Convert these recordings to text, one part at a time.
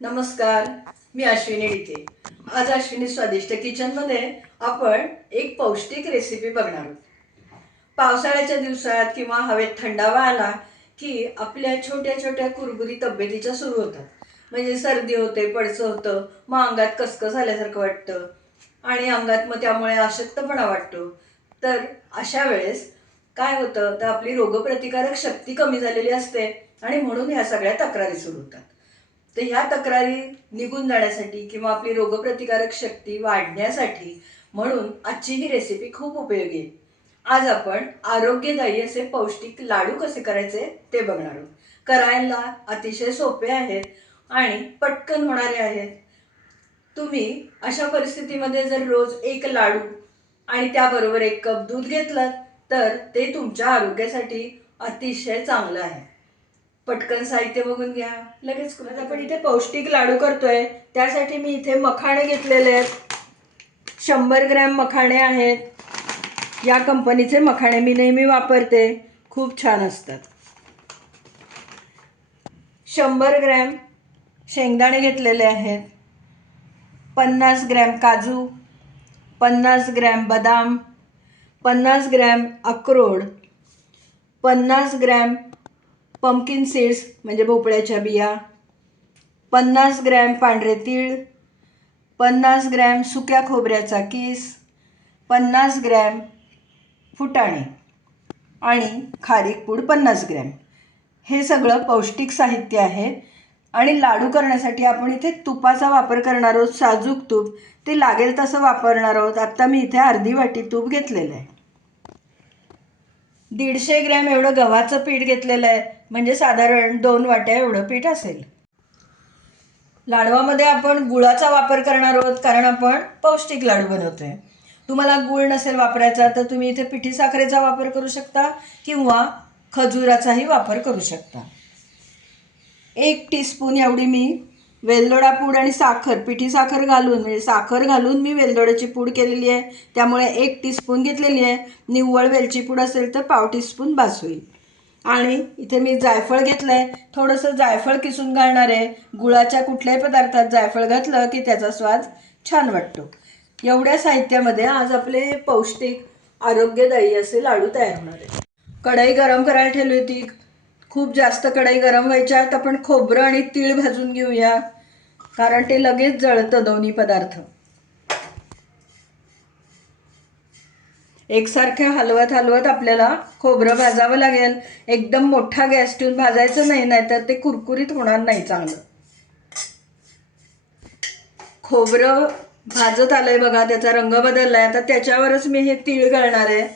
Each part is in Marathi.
नमस्कार, मी अश्विनी डिके. आज अश्विनी स्वादिष्ट किचनमध्ये आपण एक पौष्टिक रेसिपी बघणार आहोत. पावसाळ्याच्या दिवसात किंवा हवेत थंडावा आला की आपल्या छोट्या छोट्या कुरबुरी तब्येतीच्या सुरू होतात. म्हणजे सर्दी होते, पडसं होतं, मग अंगात कसकस आल्यासारखं वाटतं आणि अंगात मग त्यामुळे अशक्तपणा वाटतो. तर अशा वेळेस काय होतं, तर आपली रोगप्रतिकारक शक्ती कमी झालेली असते आणि म्हणून ह्या सगळ्या तक्रारी सुरू होतात. तर ह्या तक्रारी निघून जाण्यासाठी किंवा आपली रोगप्रतिकारक शक्ती वाढण्यासाठी म्हणून आजची ही रेसिपी खूप उपयोगी आहे. आज आपण आरोग्यदायी असे पौष्टिक लाडू कसे करायचे ते बघणार आहोत. करायला अतिशय सोपे आहेत आणि पटकन होणारे आहेत. तुम्ही अशा परिस्थितीमध्ये जर रोज एक लाडू आणि त्याबरोबर 1 कप दूध घेतलं तर ते तुमच्या आरोग्यासाठी अतिशय चांगलं आहे. पटकन साहित्य बघून घ्या, लगेच करू. आपण इथे पौष्टिक लाडू करतोय, त्यासाठी मी इथे मखाणे घेतलेले आहेत. 100 ग्रॅम मखाणे आहेत. या कंपनीचे मखाणे मी नेहमी वापरते, खूप छान असतात. 100 ग्रॅम शेंगदाणे घेतलेले आहेत. 50 ग्रॅम काजू, 50 ग्रॅम बदाम, 50 ग्रॅम अक्रोड, 50 ग्रॅम पंपकिन सीड्स म्हणजे भोपळ्याच्या बिया, 50 ग्रॅम पांढरे तीळ, 50 ग्रॅम सुक्या खोबऱ्याचा किस, 50 ग्रॅम फुटाणे आणि खारीक पूड 50 ग्रॅम. हे सगळं पौष्टिक साहित्य आहे आणि लाडू करण्यासाठी आपण इथे तुपाचा वापर करणार आहोत. साजूक तूप, ते लागेल तसं वापरणार आहोत. आत्ता मी इथे अर्धी वाटी तूप घेतलेलं आहे. 150 ग्रॅम एवढं गव्हाचं पीठ घेतलेलं आहे, म्हणजे साधारण 2 वाट्या एवढं पीठ असेल. लाडवामध्ये आपण गुळाचा वापर करणार आहोत, कारण आपण पौष्टिक लाडू बनवतोय. तुम्हाला गुळ नसेल वापरायचा तर तुम्ही इथे पिठी साखरेचा वापर करू शकता किंवा खजुराचाही वापर करू शकता. 1 टीस्पून एवढी मी वेलदोडा पूड आणि साखर, पिठी साखर घालून म्हणजे साखर घालून मी वेलदोड्याची पूड केलेली आहे, त्यामुळे 1 टीस्पून घेतलेली आहे. निव्वळ वेलची पूड असेल तर पाव टीस्पून बास होईल. आणि इथे मी जायफळ घेतलं आहे, थोडंसं जायफळ किसून घालणार आहे. गुळाच्या कुठल्याही पदार्थात जायफळ घातलं की त्याचा स्वाद छान वाटतो. एवढ्या साहित्यामध्ये आज आपले पौष्टिक आरोग्यदायी असे लाडू तयार होणार आहे. कढई गरम करायला ठेवली होती. खूप जास्त कढई गरम व्हायच्यात आपण खोबरं आणि तीळ भाजून घेऊया, कारण ते लगेच जळतं दोन्ही पदार्थ. एकसारखं हलवत हलवत आपल्याला खोबरं भाजावं लागेल. एकदम मोठा गॅस ठेवून भाजायचं नाही, नाहीतर ते कुरकुरीत होणार नाही चांगलं. खोबरं भाजत आलंय बघा, त्याचा रंग बदललाय. आता त्याच्यावरच मी हे तीळ घालणार आहे,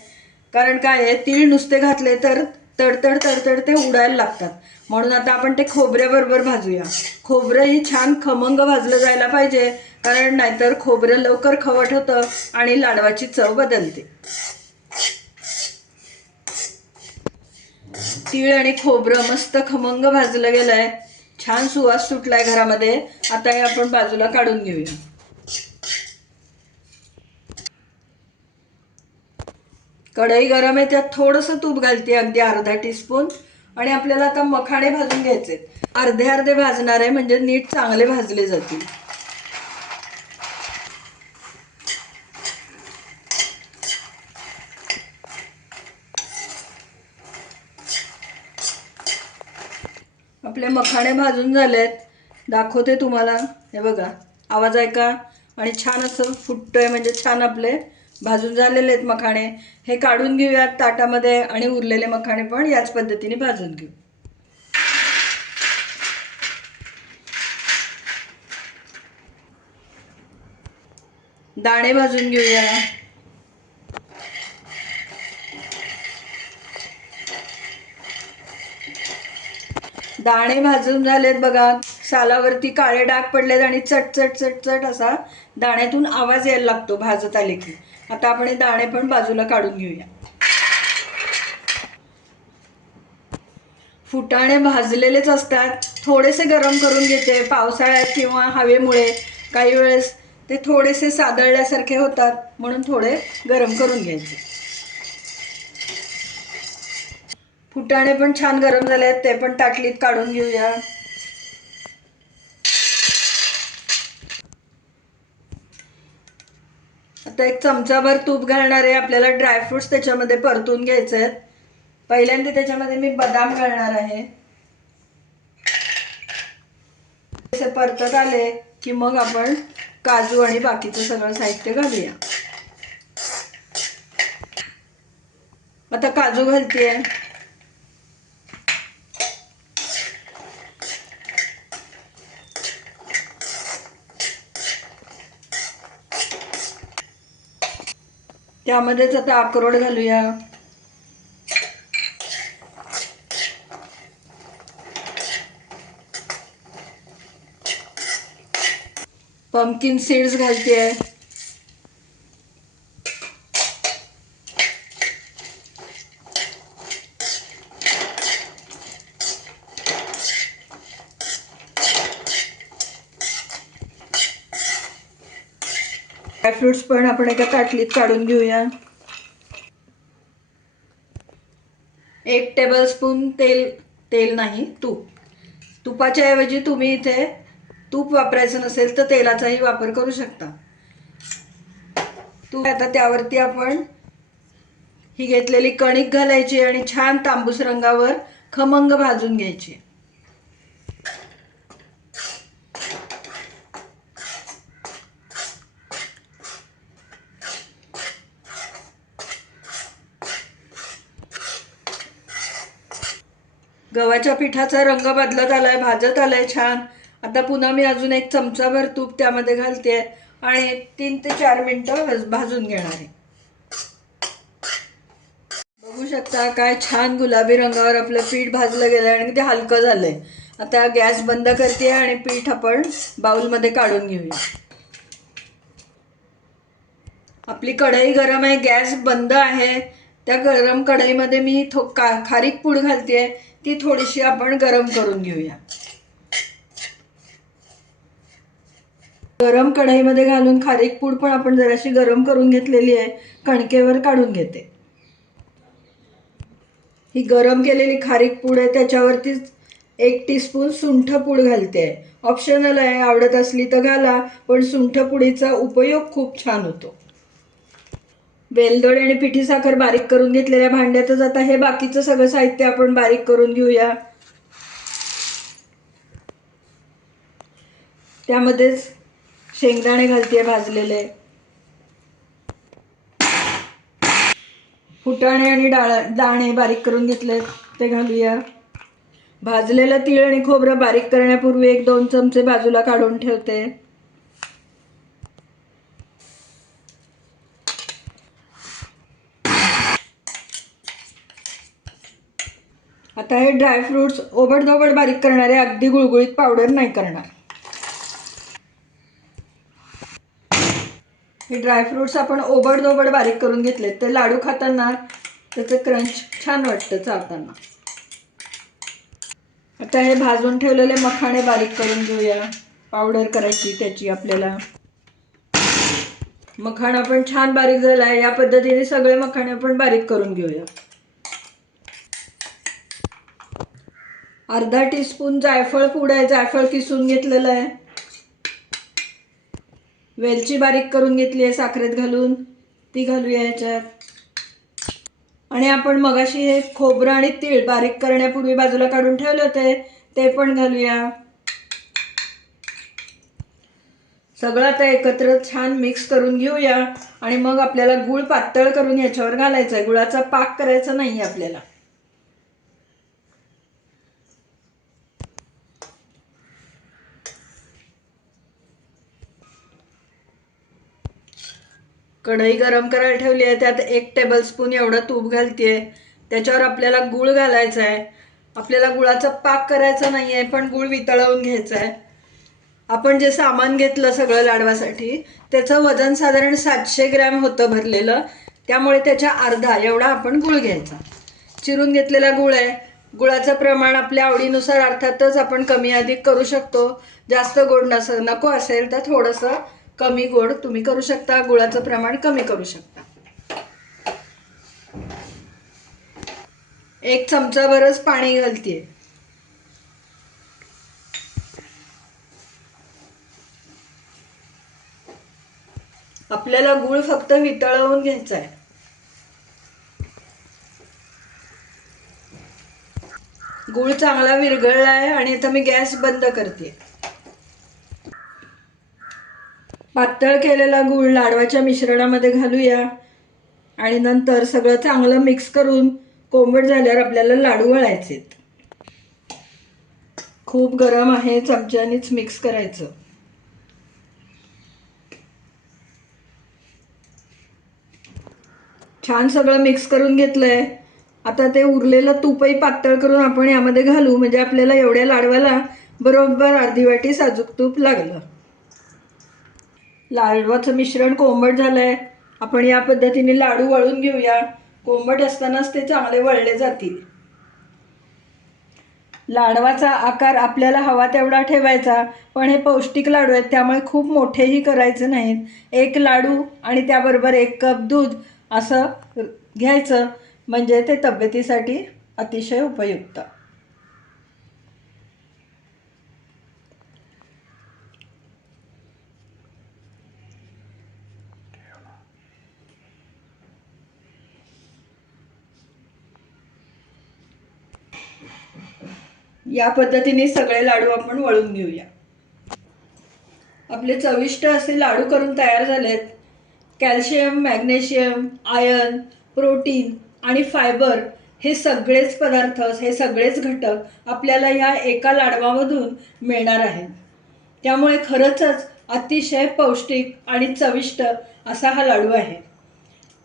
कारण काय आहे, तीळ नुसते घातले तर तडतड तडतड ते उडायला लागतात. म्हणून आता आपण ते खोबऱ्याबरोबर भाजूया. खोबरंही छान खमंग भाजलं जायला पाहिजे, कारण नाहीतर खोबरं लवकर खवट होतं आणि लाडवाची चव बदलते. तीळ आणि खोबरं मस्त खमंग भाजलं गेलंय, छान सुवास सुटलाय घरामध्ये. आता हे आपण बाजूला काढून घेऊया. कढई गरम आहे, त्यात थोडंसं तूप घालते, अगदी अर्धा टीस्पून. आणि आपल्याला आता मखाणे भाजून घ्यायचे. अर्धे अर्धे भाजणार आहे, म्हणजे नीट चांगले भाजले जातील. आपले मखाणे भाजून झालेत, दाखवते तुम्हाला. हे बघा, आवाज ऐका. आणि छान असं फुटतोय, म्हणजे छान आपले भाजून झालेले आहेत मखाणे. हे काढून घेऊयात ताटामध्ये आणि उरलेले मखाणे पण याच पद्धतीने भाजून घेऊ. दाणे भाजून घेऊया. दाणे भाजून झालेत बघा, सालावरती काळे डाग पडलेत आणि चटचट चटचट असा दाण्यातून आवाज यायला लागतो भाजत आले की. आता आपण हे दाणे पण बाजूला काढून घेऊया. फुटाणे भाजलेलेच असतात, थोडेसे गरम करून घेते. पावसाळ्यात किंवा हवेमुळे काही वेळेस ते थोडेसे सादळल्यासारखे होतात, म्हणून थोडे गरम करून घ्यायचे. फुटाणे पण छान गरम झाले आहेत, ते पण ताटलीत काढून घेऊया. आता एक चमचाभर तूप घालणार आहे. आपल्याला ड्रायफ्रुट्स त्याच्यामध्ये परतून घ्यायचे आहेत. पहिल्यांदा त्याच्यामध्ये मी बदाम घालणार आहे. असे परतत आले की मग आपण काजू आणि बाकीचं सगळं साहित्य घालूया. आता काजू घालतेय. त्यामध्येच आता अक्रोड घालूया. Pumpkin seeds घालतेय. ड्रायफ्रुट्स पण आपण एका ताटलीत काढून घेऊया. 1 टेबलस्पून तेल नाही, तूप. तुपाच्या ऐवजी तुम्ही इथे तूप वापरायचं नसेल तर तेलाचाही वापर करू शकता. तूप आता त्यावरती आपण ही घेतलेली कणिक घालायची आणि छान तांबूस रंगावर खमंग भाजून घ्यायची. गव्हाच्या पिठाचा रंग बदलत आलाय, भाजत आलाय छान. आता पुन्हा मी अजून 1 चमचाभर तूप त्यामध्ये घालते आणि 3 ते 4 मिनिटं भाजून घेणार आहे. बघू शकता काय छान गुलाबी रंगावर आपलं पीठ भाजलं गेलं आणि ते हलकं झालंय. आता गॅस बंद करते आणि पीठ आपण बाउलमध्ये काढून घेऊया. आपली कढई गरम आहे, गॅस बंद आहे. त्या गरम कढईमध्ये मी खारीक पूड घालते. ती थोडीशी आपण गरम करून घेऊया. गरम कढईमध्ये घालून खारीक पूड पण आपण जराशी गरम करून घेतलेली आहे. कणकेवर काढून घेते. ही गरम केलेली खारीक पूड आहे, त्याच्यावरतीच 1 टीस्पून सुंठ पूड घालते. ऑप्शनल आहे, आवडत असली तर घाला, पण सुंठ पुडीचा उपयोग खूप छान होतो. वेलदोडे आणि पिठी साखर बारीक करून घेतलेल्या भांड्यातच आता हे बाकीचं सगळं साहित्य आपण बारीक करून घेऊया. त्यामध्येच शेंगदाणे घालते भाजलेले. फुटाणे आणि दाणे बारीक करून घेतले ते घालूया. भाजलेलं तीळ आणि खोबरं बारीक करण्यापूर्वी 1-2 चमचे बाजूला काढून ठेवते. आता हे ड्रायफ्रुट्स ओबडधोबड बारीक करणार आहे, अगदी गुळगुळीत पावडर नाही करणार. हे ड्रायफ्रुट्स आपण ओबडधोबड बारीक करून घेतले. ते लाडू खाताना त्याचं क्रंच छान वाटतं चावताना. आता हे भाजून ठेवलेले मखाणे बारीक करून घेऊया. पावडर करायची त्याची आपल्याला. मखाणा पण छान बारीक झाला आहे. या पद्धतीने सगळे मखाणे आपण बारीक करून घेऊया. अर्धा टीस्पून जायफळ पूड आहे, जायफळ किसून घेतलेलं आहे. वेलची बारीक करून घेतली आहे साखरेत घालून, ती घालूया याच्यात. आणि आपण मगाशी हे खोबरं आणि तीळ बारीक करण्यापूर्वी बाजूला काढून ठेवले होते ते पण घालूया. सगळं आता एकत्र छान मिक्स करून घेऊया. आणि मग आपल्याला गूळ पातळ करून याच्यावर घालायचा आहे. गुळाचा पाक करायचा नाही आपल्याला. कढई गरम करायला ठेवली आहे, त्यात 1 टेबलस्पून एवढं तूप घालतेय. त्याच्यावर आपल्याला गूळ घालायचा आहे. आपल्याला गुळाचा पाक करायचा नाही आहे, पण गूळ वितळवून घ्यायचा आहे. आपण जे सामान घेतलं सगळं लाडवासाठी त्याचं वजन साधारण 700 ग्रॅम होतं भरलेलं. त्यामुळे त्याच्या अर्धा एवढा आपण गूळ घ्यायचा. चिरून घेतलेला गूळ आहे. गुळाचं प्रमाण आपल्या आवडीनुसार अर्थातच आपण कमी अधिक करू शकतो. जास्त गोड नको असेल तर थोडंसं कमी गोड तुम्ही करू शकता, गुळाचं प्रमाण कमी करू शकता. 1 चमचाभरच पाणी घालते. आपल्याला गूळ फक्त वितळवून घ्यायचा आहे. गूळ चांगला विरघळला आहे आणि आता मी गॅस बंद करते. पातळ केलेला गूळ लाडवाच्या मिश्रणामध्ये घालूया आणि नंतर सगळं चांगलं मिक्स करून कोमट झाल्यावर आपल्याला लाडू वळायचे. खूप गरम आहे, चमच्यानेच मिक्स करायचं. छान सगळं मिक्स करून घेतलंय. आता ते उरलेलं तूपही पातळ करून आपण यामध्ये घालू, म्हणजे आपल्याला एवढ्या लाडवाला बरोबर अर्धी वाटी साजूक तूप लागलं. लाडवाचं मिश्रण कोमट झालंय. आपण या पद्धतीने लाडू वळून घेऊया. कोमट असतानाच ते चांगले वळले जातील. लाडवाचा आकार आपल्याला हवा तेवढा ठेवायचा, पण हे पौष्टिक लाडू आहेत त्यामुळे खूप मोठेही करायचे नाहीत. एक लाडू आणि त्याबरोबर 1 कप दूध असं घ्यायचं, म्हणजे ते तब्येतीसाठी अतिशय उपयुक्त. या पद्धतीने सगळे लाडू आपण वळून घेऊया. आपले चविष्ट असे लाडू करून तयार झालेत. कॅल्शियम, मॅग्नेशियम, आयर्न, प्रोटीन आणि फायबर हे सगळेच पदार्थ, हे सगळेच घटक आपल्याला ह्या एका लाडवामधून मिळणार आहेत. त्यामुळे खरंच अतिशय पौष्टिक आणि चविष्ट असा हा लाडू आहे.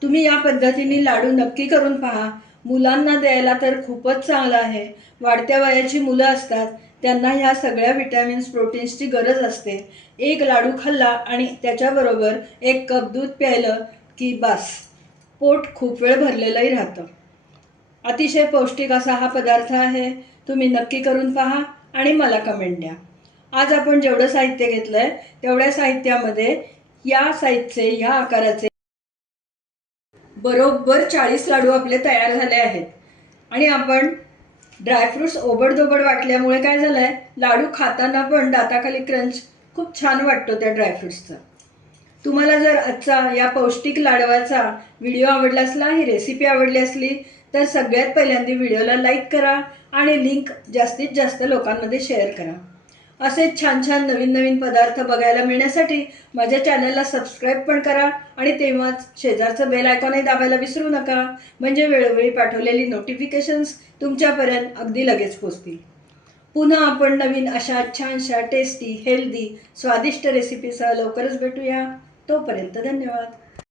तुम्ही या पद्धतीने लाडू नक्की करून पहा. मुलांना द्यायला तर खूपच चांगला आहे. वाढत्या वयाची मुलं असतात, त्यांना ह्या सगळ्या विटॅमिन्स, प्रोटीन्सची गरज असते. एक लाडू खाल्ला आणि त्याच्याबरोबर 1 कप दूध प्यायलं की बस, पोट खूप वेळ भरलेलंही राहतं. अतिशय पौष्टिक असा हा पदार्थ आहे. तुम्ही नक्की करून पहा आणि मला कमेंट द्या. आज आपण जेवढं साहित्य घेतलंय तेवढ्या साहित्यामध्ये या साईजचे, या आकाराचे बरोबर 40 लाडू आपले तयार झाले आहेत. आणि आपण ड्रायफ्रुट्स ओबडधोबड वाटल्यामुळे काय झालंय, लाडू खाताना पण दाताखाली क्रंच खूप छान वाटतो त्या ड्रायफ्रुट्सचा. तुम्हाला जर आजचा या पौष्टिक लाडवाचा व्हिडिओ आवडला असला, ही रेसिपी आवडली असली, तर सगळ्यात पहिल्यांदा व्हिडिओला लाईक करा आणि लिंक जास्तीत जास्त लोकांमध्ये शेअर करा. असेच छान छान नवीन नवीन पदार्थ बघायला मिळण्यासाठी माझ्या चॅनलला सबस्क्राईब पण करा आणि तेव्हाच शेजारचं बेल आयकॉनही दाबायला विसरू नका, म्हणजे वेळोवेळी पाठवलेली नोटिफिकेशन्स तुमच्यापर्यंत अगदी लगेच पोहोचतील. पुन्हा आपण नवीन अशा छानशा टेस्टी, हेल्दी, स्वादिष्ट रेसिपीसह लवकरच भेटूया. तोपर्यंत धन्यवाद.